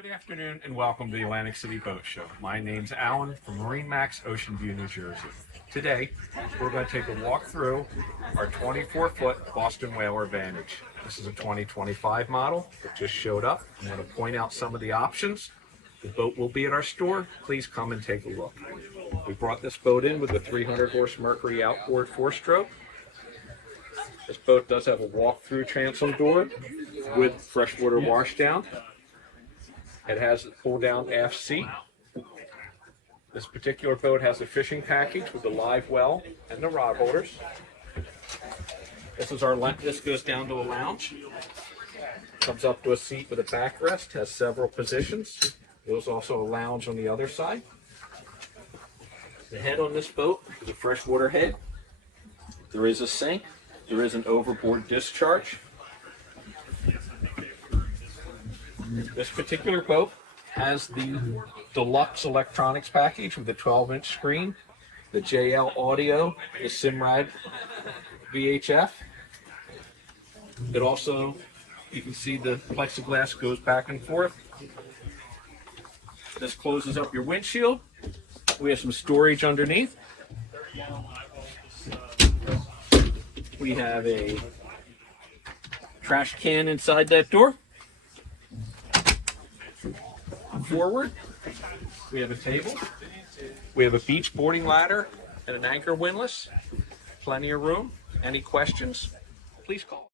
Good afternoon and welcome to the Atlantic City Boat Show. My name's Alan from MarineMax, Ocean View, New Jersey. Today, we're going to take a walk through our 24-foot Boston Whaler Vantage. This is a 2025 model that just showed up. I'm going to point out some of the options. The boat will be at our store. Please come and take a look. We brought this boat in with a 300 horse Mercury outboard 4-stroke. This boat does have a walk-through transom door with freshwater washdown. It has a pull-down aft seat. This particular boat has a fishing package with the live well and the rod holders. This goes down to a lounge. Comes up to a seat with a backrest. Has several positions. There's also a lounge on the other side. The head on this boat is a freshwater head. There is a sink. There is an overboard discharge. This particular boat has the deluxe electronics package with a 12-inch screen, the JL audio, the Simrad VHF. It also, you can see the plexiglass goes back and forth. This closes up your windshield. We have some storage underneath. We have a trash can inside that door. Forward, we have a table. We have a beach boarding ladder and an anchor windlass. Plenty of room. Any questions, please call.